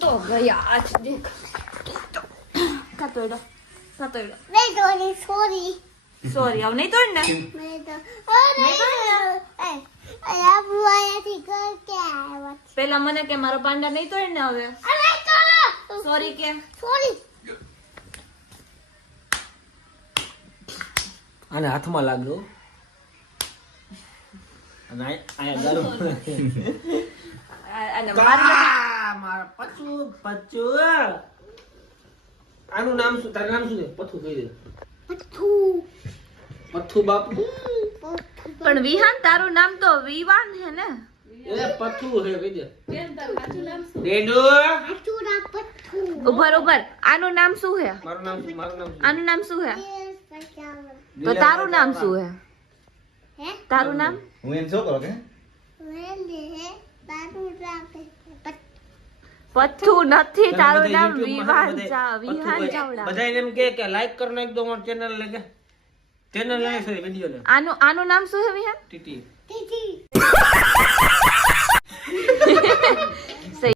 तो गया आज देख कतोड़ा नहीं तोड़ी सॉरी सॉरी अब नहीं तोड़ना मैं तो अरे अरे बुआ थी कर क्या है पहला मने के मारो पांडा नहीं तोड़ना હવે अरे चलो सॉरी के सॉरी આને હાથમાં લાગ્યો અને આયા ગારું અને મારી મારા પચ્ચુ આનું નામ શું તારું નામ શું છે પથ્થુ કહી દે પથ્થુ બાપુ પણ વિહાન તારું નામ તો વિવાન હે ને એ પથ્થુ હે કહી દે બેન તારું સાચું નામ શું ડેડુ चूड़ा पत्थू ઉભર ઉભર આનું નામ શું હે મારું નામ શું આનું નામ શું હે है તો તારું નામ શું હે તારું નામ હું એમ શું કરો કે वेले है बाबू राके પથ્થુ નથી તારું બધા નામ YouTube માં વિવાન બધા વિહાન પથ્થુ ચાવડા બધાને એમ કે લાઈક કર નાખ દો મારી ચેનલ ને કે ચેનલ ને છે વિડિયો ને આનું નામ શું હે વિહાન ટીટી दीदी